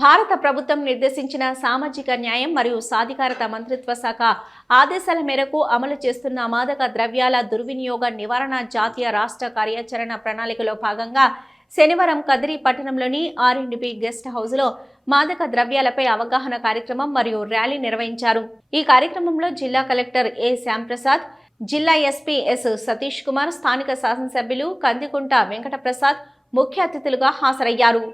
భారత ప్రభుత్వం నిర్దేశించిన సామాజిక న్యాయం మరియు సాధికారత మంత్రిత్వ శాఖ ఆదేశాల మేరకు అమలు చేస్తున్న మాదక ద్రవ్యాల దుర్వినియోగ నివారణ జాతీయ రాష్ట్ర కార్యాచరణ ప్రణాళికలో భాగంగా శనివారం కదిరి పట్టణంలోని R&B గెస్ట్ హౌస్లో మాదక ద్రవ్యాలపై అవగాహన కార్యక్రమం మరియు ర్యాలీ నిర్వహించారు. ఈ కార్యక్రమంలో జిల్లా కలెక్టర్ ఏ శ్యాంప్రసాద్, జిల్లా ఎస్పీ ఎస్ సతీష్ కుమార్, స్థానిక శాసనసభ్యులు కందికుంట వెంకటప్రసాద్ ముఖ్య అతిథులుగా హాజరయ్యారు.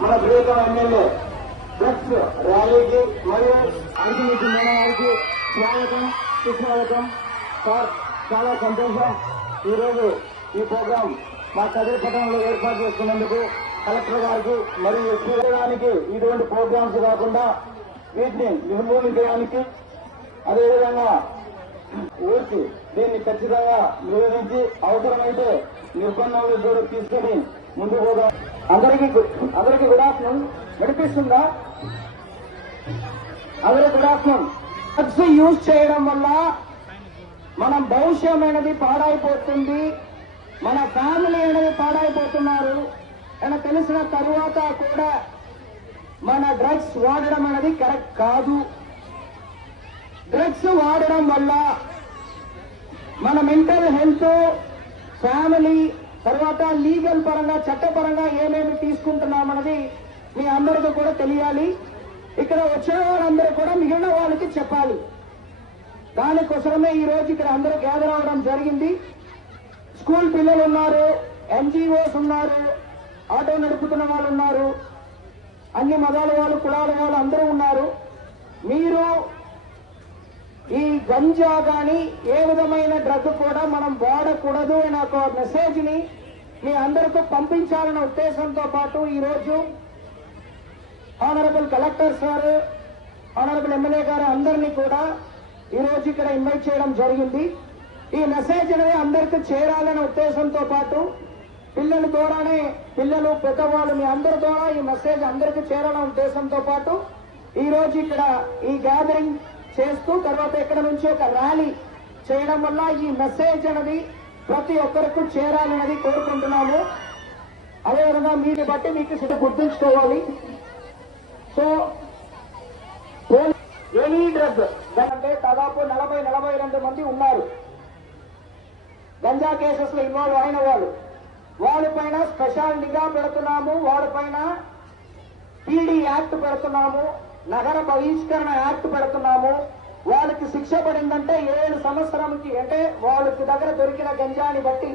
మన ప్రియతమ ఎమ్మెల్యే డ్రగ్స్ ర్యాలీకి మరియు అంకిమిటి మేడానికి స్వాగతం సుస్వాగతం సార్. చాలా సంతోషం. ఈరోజు ఈ ప్రోగ్రాం మా కదిరి పట్టణంలో ఏర్పాటు చేసుకున్నందుకు కలెక్టర్ గారికి మరియు ఎస్పీ చేయడానికి ఇటువంటి ప్రోగ్రామ్స్ కాకుండా వీటిని నిర్మూలించడానికి అదేవిధంగా ఊరికి దీన్ని ఖచ్చితంగా నివేదించి అవసరమైతే నిర్బంధంలో కూడా తీసుకుని ముందుకు పోదాం. అందరికీ గుడ్ ఆఫ్టర్నూన్. వినిపిస్తుందా? అందరికీ గుడ్ ఆఫ్టర్నూన్. డ్రగ్స్ యూజ్ చేయడం వల్ల మనం భవిష్యం అనేది పాడైపోతుంది, మన ఫ్యామిలీ అనేది పాడైపోతున్నారు అని తెలిసిన తరువాత కూడా మన డ్రగ్స్ వాడడం అనేది కరెక్ట్ కాదు. డ్రగ్స్ వాడడం వల్ల మన మెంటల్ హెల్త్, ఫ్యామిలీ, తర్వాత లీగల్ పరంగా చట్టపరంగా ఏమేమి తీసుకుంటున్నామన్నది మీ అందరికీ కూడా తెలియాలి. ఇక్కడ వచ్చిన వాళ్ళందరూ కూడా మిగిలిన వాళ్ళకి చెప్పాలి. దానికోసమే ఈ రోజు ఇక్కడ అందరూ గ్యాదర్ అవడం జరిగింది. స్కూల్ పిల్లలు ఉన్నారు, NGOs ఉన్నారు, ఆటో నడుపుతున్న వాళ్ళు ఉన్నారు, అన్ని మతాల వాళ్ళు, కులాల వాళ్ళు అందరూ ఉన్నారు. మీరు ఈ గంజా కానీ ఏ విధమైన డ్రగ్ కూడా మనం వాడకూడదు అనే ఒక మెసేజ్ ని మీ అందరికీ పంపించాలన్న ఉద్దేశంతో పాటు ఈరోజు honourable collector sir, honourable MLA గారు అందరినీ కూడా ఈరోజు ఇక్కడ ఇన్వైట్ చేయడం జరిగింది. ఈ మెసేజ్ అనేది అందరికీ చేరాలనే ఉద్దేశంతో పాటు పిల్లల ద్వారానే, పిల్లలు పెద్దవాళ్ళు మీ అందరి ద్వారా ఈ మెసేజ్ అందరికీ చేరాలనే ఉద్దేశంతో పాటు ఈరోజు ఇక్కడ ఈ గ్యాదరింగ్ చేస్తూ తర్వాత ఇక్కడ నుంచి ఒక ర్యాలీ చేయడం వల్ల ఈ మెసేజ్ అనేది ప్రతి ఒక్కరికి చేరాలనేది కోరుకుంటున్నాము. అదేవిధంగా మీరు బట్టి మీకు గుర్తుంచుకోవాలి. సో ఎనీ డ్రగ్ అంటే దాదాపు 40-42 మంది ఉన్నారు గంజా కేసెస్ లో ఇన్వాల్వ్ అయిన వాళ్ళపైన స్పెషల్ నిఘా పెడుతున్నాము. వాళ్ళపైన PD యాక్ట్ పెడుతున్నాము, నగర బహిష్కరణ యాక్ట్ పెడుతున్నాము. వాళ్ళకి శిక్ష పడిందంటే 7 సంవత్సరంకి, అంటే వాళ్ళకి దగ్గర దొరికిన గంజాని బట్టి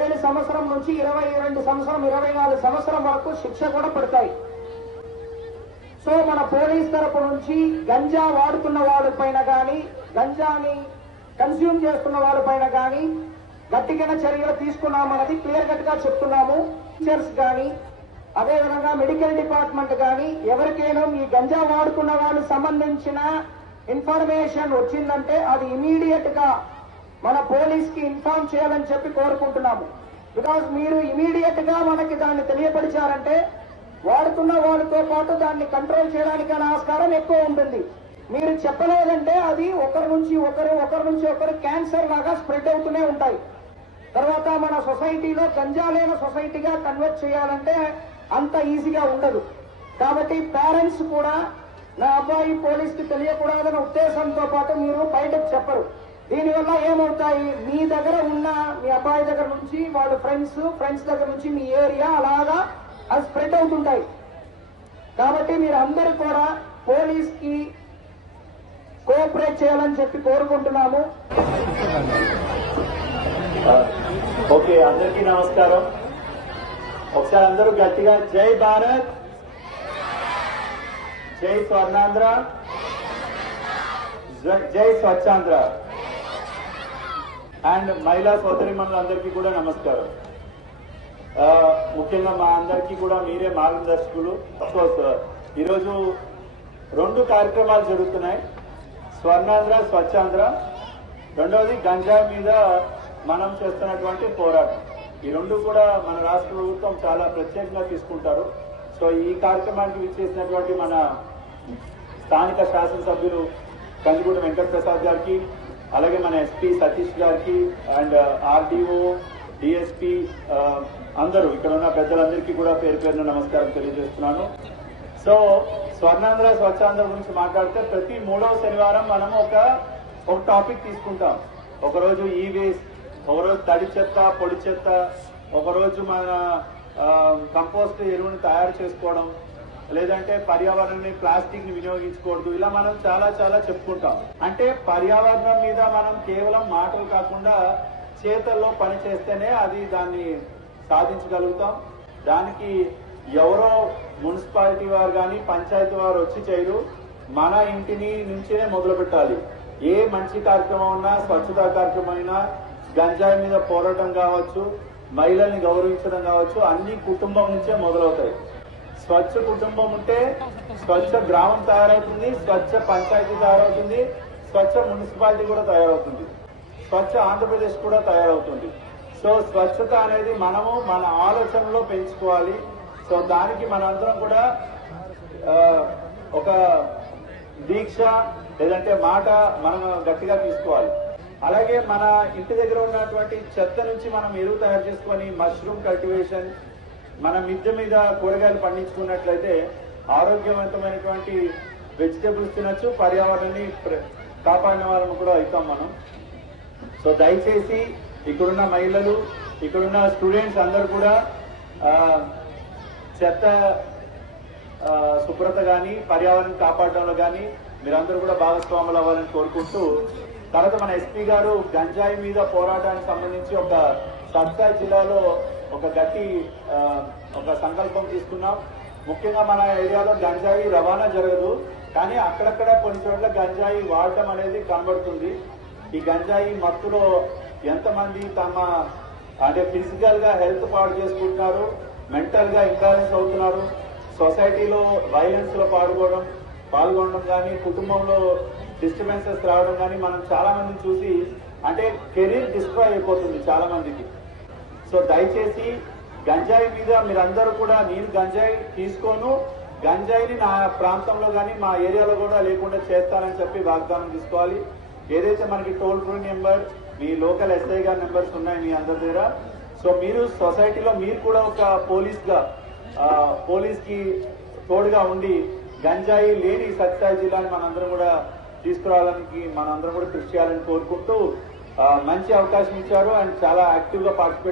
7 సంవత్సరం నుంచి 22 సంవత్సరం, 24 సంవత్సరం వరకు శిక్ష కూడా పడతాయి. సో మన పోలీస్ తరపు నుంచి గంజా వాడుతున్న వాళ్ళపైన కానీ, గంజాని కన్స్యూమ్ చేస్తున్న వాళ్ళపైన కానీ గట్టిగా చర్యలు తీసుకున్నామన్నది క్లియర్ కట్ గా చెప్తున్నాము. టీచర్స్ కానీ, అదేవిధంగా మెడికల్ డిపార్ట్మెంట్ కానీ ఎవరికైనా ఈ గంజా వాడుకున్న వాళ్ళు సంబంధించిన ఇన్ఫర్మేషన్ వచ్చిందంటే అది ఇమీడియట్ గా మన పోలీస్ కి ఇన్ఫార్మ్ చేయాలని చెప్పి కోరుకుంటున్నాము. బికాస్ మీరు ఇమీడియట్ గా మనకి దాన్ని తెలియపరిచారంటే వాడుతున్న వాళ్ళతో పాటు దాన్ని కంట్రోల్ చేయడానికి ఆస్కారం ఎక్కువ ఉంటుంది. మీరు చెప్పలేదంటే అది ఒకరి నుంచి ఒకరు క్యాన్సర్ లాగా స్ప్రెడ్ అవుతూనే ఉంటాయి. తర్వాత మన సొసైటీలో గంజా లేని సొసైటీగా కన్వర్ట్ చేయాలంటే అంత ఈజీగా ఉండదు. కాబట్టి పేరెంట్స్ కూడా నా అబ్బాయి పోలీస్ కి తెలియకూడదన్న ఉద్దేశంతో పాటు మీరు బయటకు చెప్పరు. దీనివల్ల ఏమవుతాయి, మీ దగ్గర ఉన్న మీ అబ్బాయి దగ్గర నుంచి వాళ్ళ ఫ్రెండ్స్ దగ్గర నుంచి మీ ఏరియా అలాగా అది స్ప్రెడ్ అవుతుంటాయి. కాబట్టి మీరు అందరూ కూడా పోలీస్ కి కోఆపరేట్ చేయాలని చెప్పి కోరుకుంటున్నాము. ఓకే, అందరికీ నమస్కారం. ఒకసారి అందరూ గట్టిగా జై భారత్, జై స్వర్ణాంధ్ర, జై స్వచ్ఛాంధ్ర. అండ్ మహిళా సోదరిమణులందరికీ కూడా నమస్కారం. ముఖ్యంగా మా అందరికీ కూడా మీరే మార్గదర్శకులు. అఫ్కోర్స్ ఈరోజు 2 కార్యక్రమాలు జరుగుతున్నాయి, స్వర్ణాంధ్ర, స్వచ్ఛాంధ్ర. రెండవది గంజా మీద మనం చేస్తున్నటువంటి పోరాటం. ఈ 2 కూడా మన రాష్ట్ర ప్రభుత్వం చాలా ప్రత్యేకంగా తీసుకుంటారు. సో ఈ కార్యక్రమానికి విచ్చేసినటువంటి మన స్థానిక శాసనసభ్యులు కందుకూట వెంకట ప్రసాద్ గారికి, అలాగే మన ఎస్పీ సతీష్ గారికి అండ్ ఆర్డీఓ, డిఎస్పీ అందరూ ఇక్కడ ఉన్న పెద్దలందరికీ కూడా పేరు పేరున నమస్కారం తెలియజేస్తున్నాను. సో స్వర్ణాంధ్ర స్వచ్ఛాంధ్ర గురించి మాట్లాడితే ప్రతి 3వ శనివారం మనం ఒక టాపిక్ తీసుకుంటాం. ఒకరోజు ఈ వేస్ట్, ఒకరోజు తడి చెత్త, పొడి చెత్త, ఒకరోజు మన కంపోస్ట్ ఎరువుని తయారు చేసుకోవడం, లేదంటే పర్యావరణాన్ని ప్లాస్టిక్ ని వినియోగించకూడదు. ఇలా మనం చాలా చాలా చెప్పుకుంటాం. అంటే పర్యావరణం మీద మనం కేవలం మాటలు కాకుండా చేతల్లో పని చేస్తేనే దాన్ని సాధించగలుగుతాం. దానికి ఎవరో మున్సిపాలిటీ వారు కానీ పంచాయతీ వారు వచ్చి చేయరు. మన ఇంటిని నుంచినే మొదలు పెట్టాలి. ఏ మంచి కార్యక్రమం ఉన్నా, స్వచ్ఛతా కార్యక్రమం అయినా, గంజాయి మీద పోరాటం కావచ్చు, మహిళల్ని గౌరవించడం కావచ్చు, అన్ని కుటుంబం నుంచే మొదలవుతాయి. స్వచ్ఛ కుటుంబం ఉంటే స్వచ్ఛ గ్రామం తయారవుతుంది, స్వచ్ఛ పంచాయతీ తయారవుతుంది, స్వచ్ఛ మున్సిపాలిటీ కూడా తయారవుతుంది, స్వచ్ఛ ఆంధ్రప్రదేశ్ కూడా తయారవుతుంది. సో స్వచ్ఛత అనేది మనము మన ఆలోచనలో పెంచుకోవాలి. సో దానికి మనందరం కూడా ఒక దీక్ష లేదంటే మాట మనం గట్టిగా తీసుకోవాలి. అలాగే మన ఇంటి దగ్గర ఉన్నటువంటి చెత్త నుంచి మనం ఎరువు తయారు చేసుకొని మష్రూమ్ కల్టివేషన్, మన మిద్దె మీద కూరగాయలు పండించుకున్నట్లయితే ఆరోగ్యవంతమైనటువంటి వెజిటేబుల్స్ తినచ్చు, పర్యావరణాన్ని కాపాడిన వాళ్ళని కూడా అవుతాం మనం. సో దయచేసి ఇక్కడున్న మహిళలు, ఇక్కడున్న స్టూడెంట్స్ అందరూ కూడా చెత్త శుభ్రత కానీ పర్యావరణం కాపాడడంలో కానీ మీరందరూ కూడా భాగస్వాములు అవ్వాలని కోరుకుంటూ, తర్వాత మన ఎస్పీ గారు గంజాయి మీద పోరాటానికి సంబంధించి ఒక సత్సాయి జిల్లాలో ఒక గట్టి ఒక సంకల్పం తీసుకున్నాం. ముఖ్యంగా మన ఏరియాలో గంజాయి రవాణా జరగదు, కానీ అక్కడక్కడ కొన్ని చోట్ల గంజాయి వాడటం అనేది కనబడుతుంది. ఈ గంజాయి మత్తులో ఎంతమంది అంటే ఫిజికల్ గా హెల్త్ పాడు చేసుకుంటున్నారు, మెంటల్ గా ఇంబ్యాలెన్స్ అవుతున్నారు, సొసైటీలో వైలెన్స్ లో పాల్గొనడం కానీ, కుటుంబంలో డిస్టర్బెన్సెస్ రావడం కానీ మనం చాలా మంది చూసి అంటే కెరీర్ డిస్ట్రాయ్ అయిపోతుంది చాలా మందికి. సో దయచేసి గంజాయి మీద మీరందరూ కూడా, నేను గంజాయి తీసుకోను, గంజాయిని నా ప్రాంతంలో కానీ మా ఏరియాలో కూడా లేకుండా చేస్తానని చెప్పి వాగ్దానం తీసుకోవాలి. ఏదైతే మనకి టోల్ ఫ్రీ నెంబర్, మీ లోకల్ ఎస్ఐ గారి నెంబర్స్ ఉన్నాయి మీ అందరి దగ్గర. సో మీరు సొసైటీలో మీరు కూడా ఒక పోలీస్ కి తోడుగా ఉండి గంజాయి లేని సత్సాయి జిల్లాని మనందరం కూడా తీసుకురావడానికి మనందరం కూడా కృషి చేయాలని కోరుకుంటూ మంచి అవకాశం ఇచ్చారు అండ్ చాలా యాక్టివ్ గా పార్టిసిపేట్